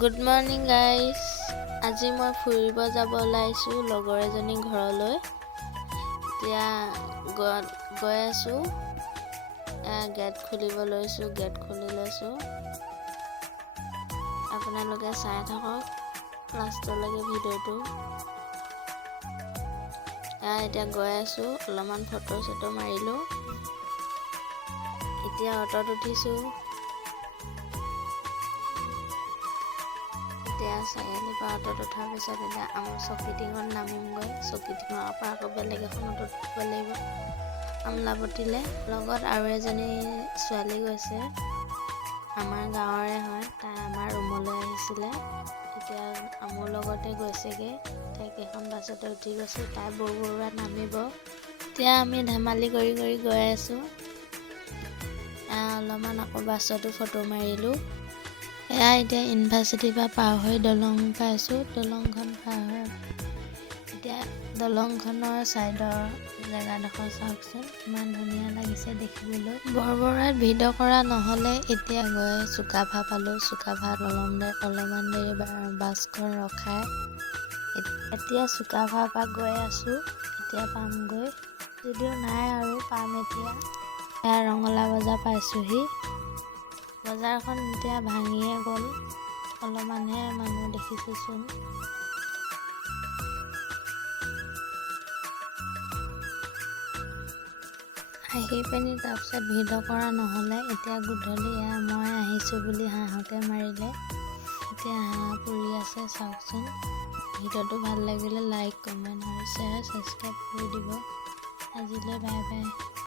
Good morning guys. আজি মই ফুৰিব যাব ওলাইছোঁ লগৰ এজনী ঘৰলৈ। এতিয়া গৈ আছোঁ। গেট খুলিব লৈছোঁ, গেট খুলি লৈছোঁ। আপোনালোকে চাই থাকক লাষ্টলৈকে ভিডিঅ'টো। এতিয়া গৈ আছোঁ, অলপমান ফটো চটো মাৰিলোঁ। এতিয়া অটোত উঠিছোঁ। এতিয়া চাৰিআলিৰ পৰা অটোত উঠাৰ পিছত এতিয়া আমাৰ চকীটিঙত নামিমগৈ। চকীটিঙৰ পৰা আকৌ বেলেগ এখন অটোত উঠিব লাগিব আমলাপতিলৈ। লগত আৰু এজনী ছোৱালী গৈছে, আমাৰ গাঁৱৰে হয়। তাই আমাৰ ৰুমলৈ আহিছিলে, এতিয়া মোৰ লগতে গৈছেগৈ। তাইকেইখন বাছতে উঠি গৈছোঁ, তাই বৰুৱাত নামিব। এতিয়া আমি ধেমালি কৰি কৰি গৈ আছোঁ। অলপমান আকৌ বাছতো ফটো মাৰিলোঁ। এতিয়া ইউনিভাৰ্চিটিৰ পৰা পাৰ হৈ দলং পাইছোঁ। দলংখন পাৰ হৈ এতিয়া দলংখনৰ ছাইডৰ জেগাডোখৰ চাওকচোন, ইমান ধুনীয়া লাগিছে দেখিবলৈ। বৰবৰুৱাত ভিডিঅ' কৰা নহ'লে এতিয়া গৈ চুকাফা পালোঁ। চুকাফাত অলপমান দেৰি বাছখন ৰখাই এতিয়া চুকাফাৰ পৰা গৈ আছোঁ। এতিয়া পামগৈ, যদিও নাই আৰু পাম এতিয়া। ৰঙলা বজাৰ পাইছোঁহি। বজাৰখন এতিয়া ভাঙিয়ে গ'ল, অলপমানহে মানুহ দেখিছোঁচোন। আহি পিনি তাৰপিছত ভিডিঅ' কৰা নহ'লে এতিয়া গধূলি মই আহিছোঁ বুলি হাঁহকে মাৰিলে। এতিয়া হাঁহ পুৰি আছে চাওকচোন। ভিডিঅ'টো ভাল লাগিলে লাইক, কমেণ্ট আৰু শ্বেয়াৰ, ছাবস্ক্ৰাইব কৰি দিব। আজিলৈ বাই বাই।